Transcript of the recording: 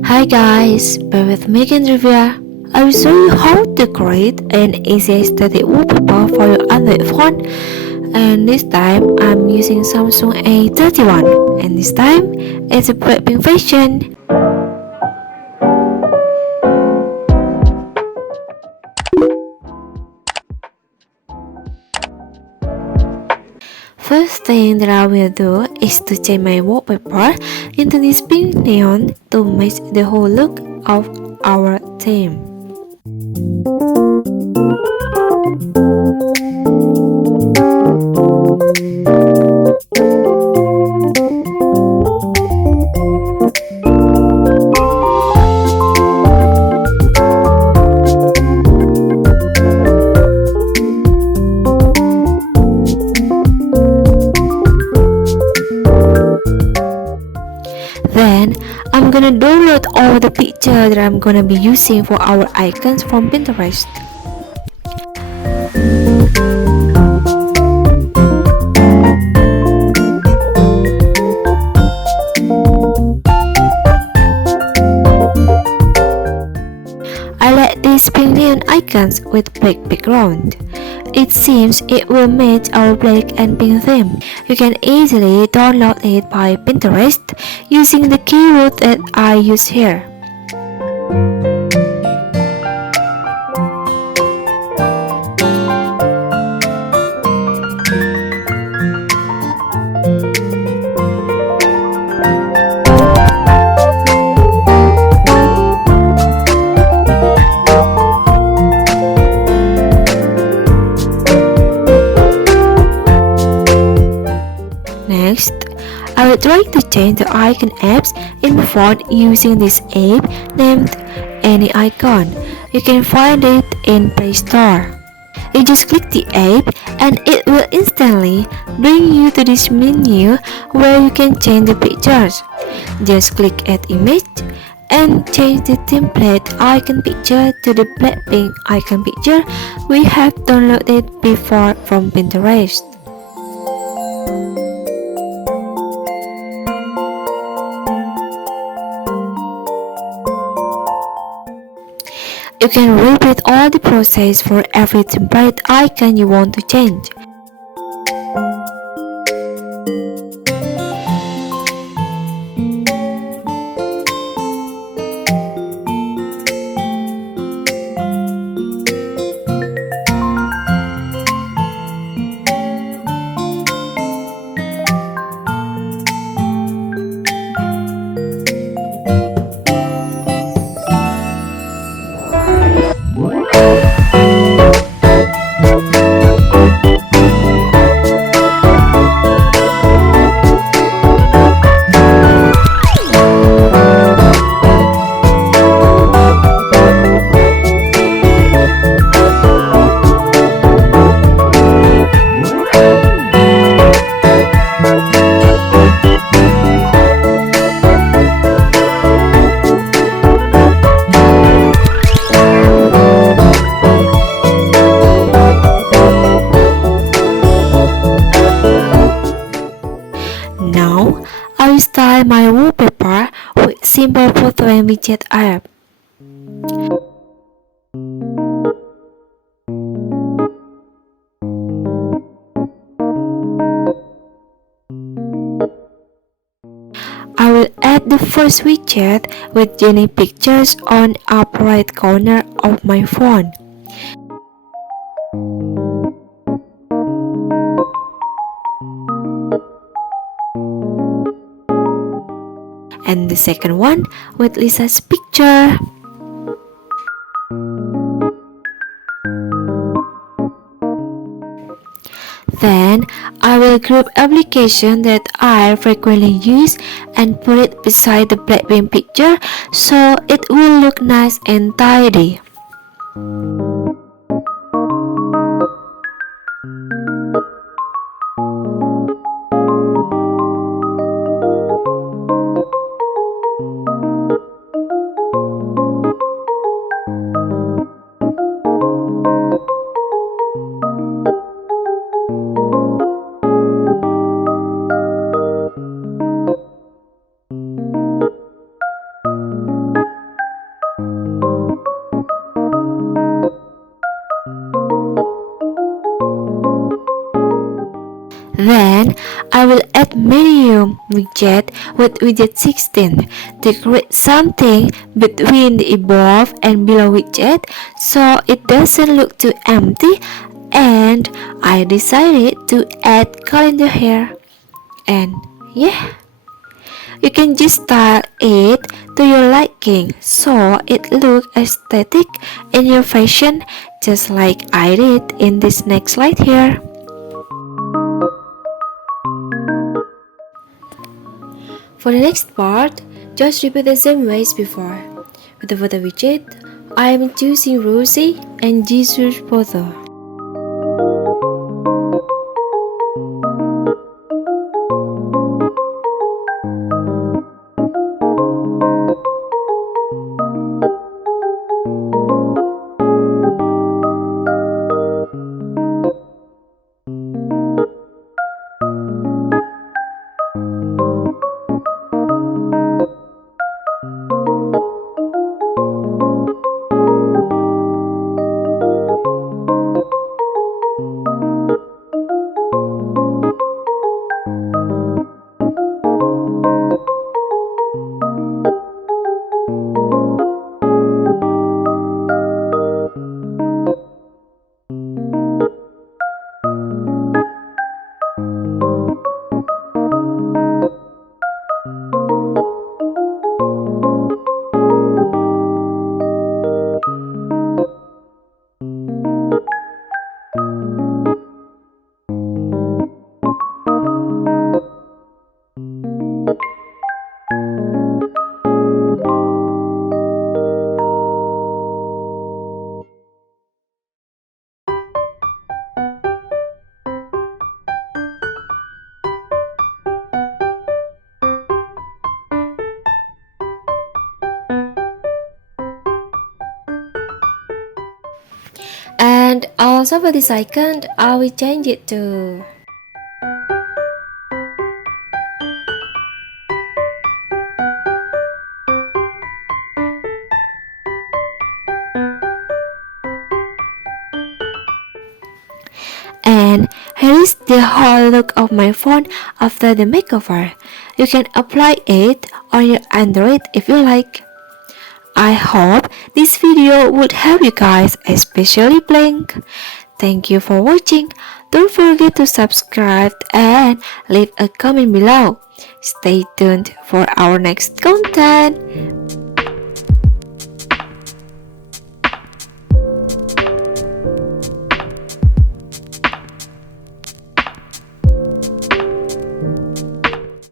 Hi guys, bear with me again Trivia. I will show you how to create an easy aesthetic wallpaper for your Android phone. And this time I'm using Samsung A31, and this time it's a Blackpink version. First thing that I will do is to change my wallpaper into this pink neon to match the whole look of our theme. Then I'm gonna download all the pictures that I'm gonna be using for our icons from Pinterest. I like these pink neon icons with black background. It seems it will match our black and pink theme. You can easily download it by Pinterest using the keyword that I use here. Next, I will try to change the icon apps in my phone using this app named Any Icon. You can find it in Play Store. You just click the app and it will instantly bring you to this menu where you can change the pictures. Just click Add Image and change the template icon picture to the Blackpink icon picture we have downloaded before from Pinterest. You can repeat all the process for every template icon you want to change. Now, I will style my wallpaper with simple photo and widget app. I will add the first widget with unique pictures on upper right corner of my phone. And the second one with Lisa's picture. Then I will group applications that I frequently use and put it beside the Blackpink picture so it will look nice and tidy. I will add medium widget with widget 16 to create something between the above and below widget so it doesn't look too empty, and I decided to add calendar here. And yeah, you can just style it to your liking so it looks aesthetic in your fashion, just like I did in this next slide here. For the next part, just repeat the same way as before. With the photo widget, I am choosing Rosie and Jesus photo. And also for this icon, I will change it to and here is the whole look of my phone after the makeover. You can apply it on your Android if you like. I hope this video would help you guys, especially Blink. Thank you for watching. Don't forget to subscribe and leave a comment below. Stay tuned for our next content.